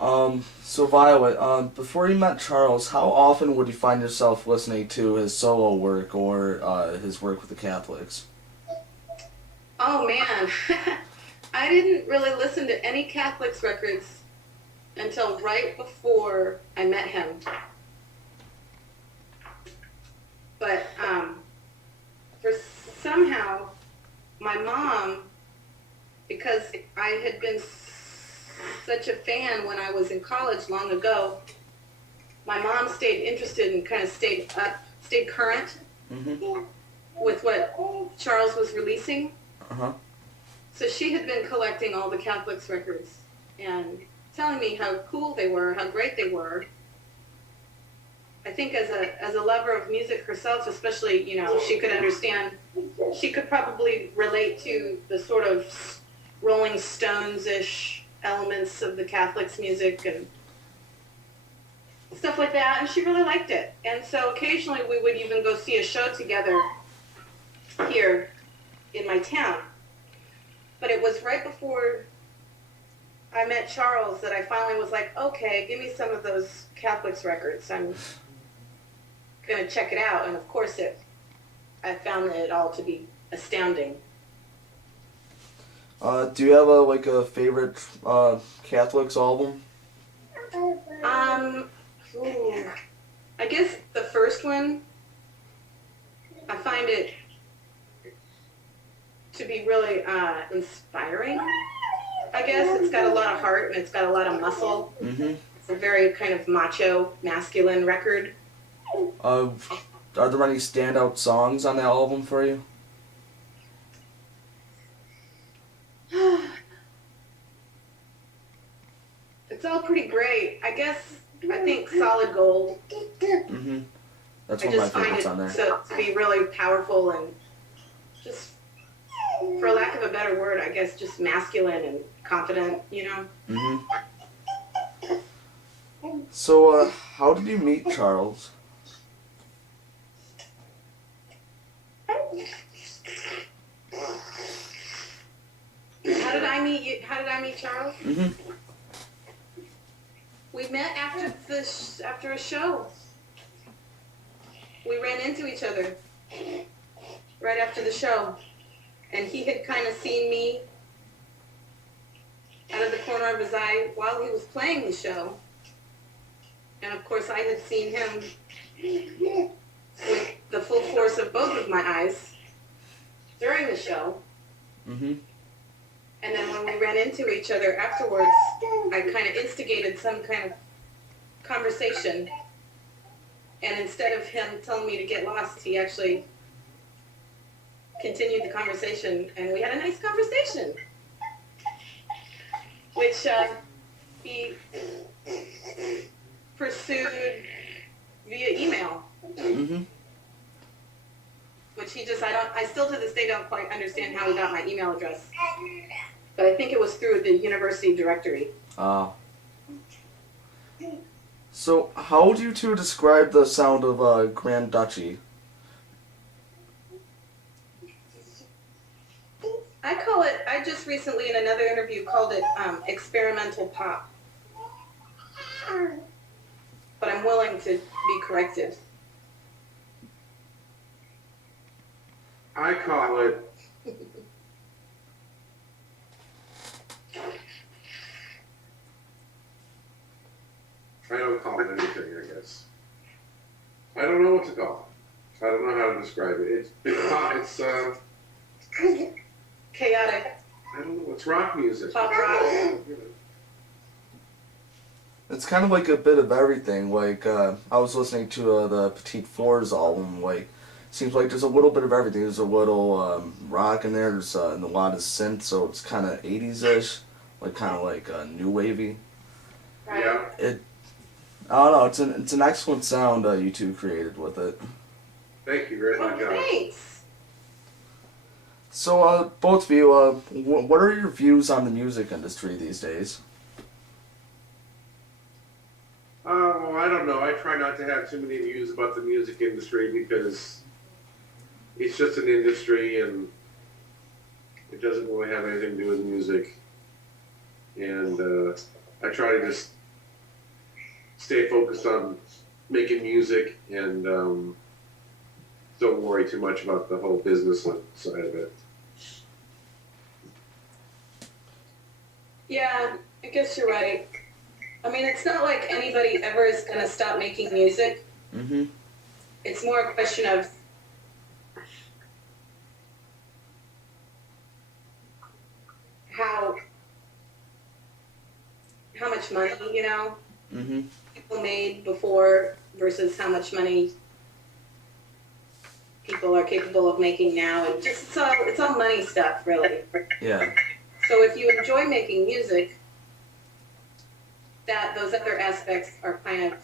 So Violet, before you met Charles, how often would you find yourself listening to his solo work or his work with the Catholics? Oh man, I didn't really listen to any Catholics records until right before I met him. But for somehow, my mom, because I had been such a fan when I was in college long ago, my mom stayed interested and kind of stayed current Mm-hmm. with what Charles was releasing. Uh-huh. So she had been collecting all the Catholics records and telling me how cool they were, how great they were. I think as a lover of music herself, especially, she could understand. She could probably relate to the sort of Rolling Stones-ish elements of the Catholics' music and stuff like that, and she really liked it. And so occasionally we would even go see a show together here in my town. But it was right before I met Charles that I finally was like, okay, give me some of those Catholics records. I'm going to check it out. And of course, I found it all to be astounding. Do you have a favorite Catholics album? Um, ooh, I guess the first one, I find it to be really inspiring. I guess it's got a lot of heart and it's got a lot of muscle. Mm-hmm. It's a very kind of macho, masculine record. Uh, are there any standout songs on the album for you? It's all pretty great. I think Solid Gold. Mm-hmm. That's I one of my just find favorites it on there. to be really powerful and just, for lack of a better word, I guess just masculine and confident. Mm-hmm. So, how did you meet Charles? How did I meet Charles? Mm-hmm. We met after a show. We ran into each other right after the show, and he had kind of seen me out of the corner of his eye while he was playing the show, and of course I had seen him with the full force of both of my eyes during the show. Mm-hmm. And then when we ran into each other afterwards, I kind of instigated some kind of conversation. And instead of him telling me to get lost, he actually continued the conversation. And we had a nice conversation, which he pursued via email, Mm-hmm. which I still to this day don't quite understand how he got my email address. But I think it was through the university directory. So, how would you two describe the sound of Grand Duchy? I just recently in another interview called it experimental pop. But I'm willing to be corrected. I call it I don't call it anything, I guess. I don't know what to call it. I don't know how to describe it. It's Chaotic I don't know, it's rock music. pop rock. It's kind of like a bit of everything. I was listening to the Petite Fours album. Seems like there's a little bit of everything. There's a little rock in there. And a lot of synth, so it's kind of 80s-ish, kind of new wavy. Right. Yeah. I don't know. It's an excellent sound you two created with it. Thank you very Well, much. thanks. So, both of you, what are your views on the music industry these days? Well, I don't know. I try not to have too many views about the music industry because it's just an industry and it doesn't really have anything to do with music. And I try to just stay focused on making music and don't worry too much about the whole business side of it. Yeah, I guess you're right. I mean, it's not like anybody ever is going to stop making music. Mm-hmm. It's more a question of how much money, Mm-hmm. people made before versus how much money people are capable of making now, and just it's all money stuff, really. Yeah. So if you enjoy making music, those other aspects are kind of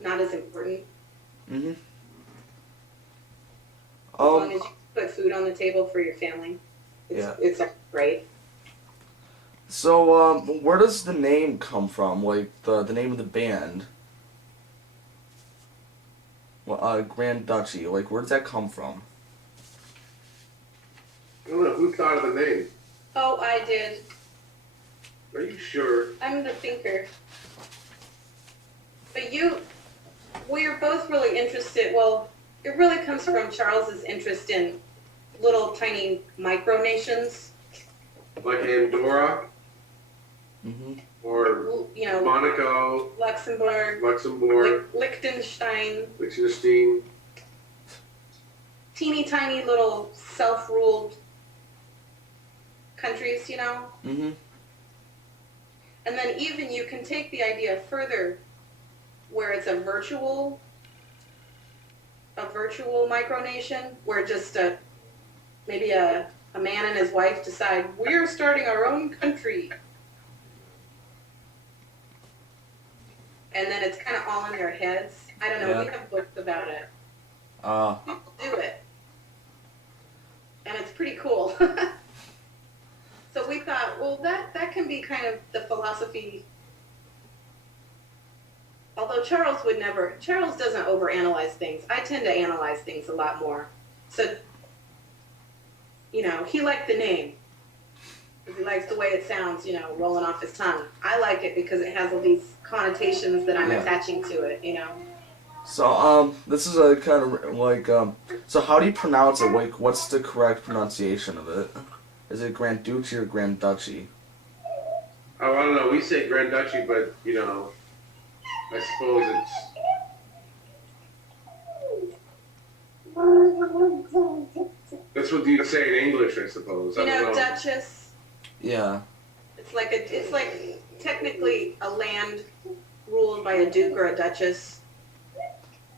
not as important. Mm-hmm. As long as you put food on the table for your family, it's great. So, where does the name come from? Like, the name of the band? Well, Grand Duchy. Like, where does that come from? I don't know, who thought of the name? Oh, I did. Are you sure? I'm the thinker. But we are both really interested, well, it really comes from Charles's interest in little tiny micronations. Like Andorra? Mm-hmm. Or Monaco, Luxembourg, Liechtenstein, Liechtenstein. teeny tiny little self-ruled countries, Mm-hmm. And then even you can take the idea further where it's a virtual micronation, where just maybe a man and his wife decide, we're starting our own country. And then it's kind of all in their heads. I don't know, Yeah. we have books about it. People do it. And it's pretty cool. So we thought, well, that can be kind of the philosophy. Although Charles doesn't overanalyze things. I tend to analyze things a lot more. So, he liked the name. Because he likes the way it sounds, rolling off his tongue. I like it because it has all these connotations that I'm attaching to it, So, this is a kind of, like, so how do you pronounce it? Like, what's the correct pronunciation of it? Is it Grand Duchy or Grand Duchy? Oh, I don't know. We say Grand Duchy, but, I suppose that's what you'd say in English, I suppose. I don't know. Duchess. Yeah. It's like technically a land ruled by a duke or a duchess.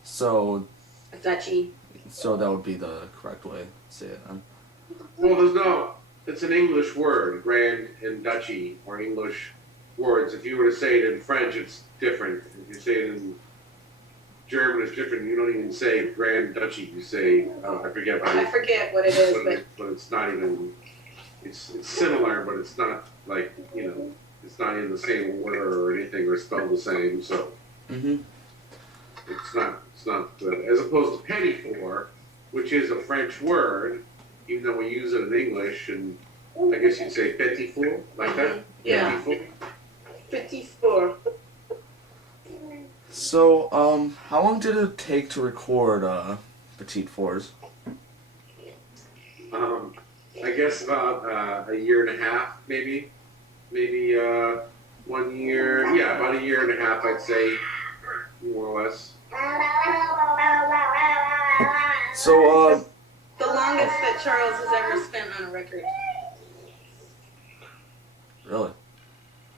So, A duchy. so that would be the correct way to say it then. Well, it's an English word, grand and duchy, or English words. If you were to say it in French, it's different. If you say it in German, it's different. You don't even say grand duchy. You say, I forget what it is, but it's not even, it's similar, but it's not like, it's not in the same order or anything or spelled the same, so. Mm-hmm. It's not, as opposed to petit four, which is a French word, even though we use it in English, and I guess you'd say petit four, like that? Yeah. Petit four. So, how long did it take to record, Petite Fours? I guess about a year and a half, maybe 1 year, yeah, about a year and a half, I'd say, more or less. So, The longest that Charles has ever spent on a record. really?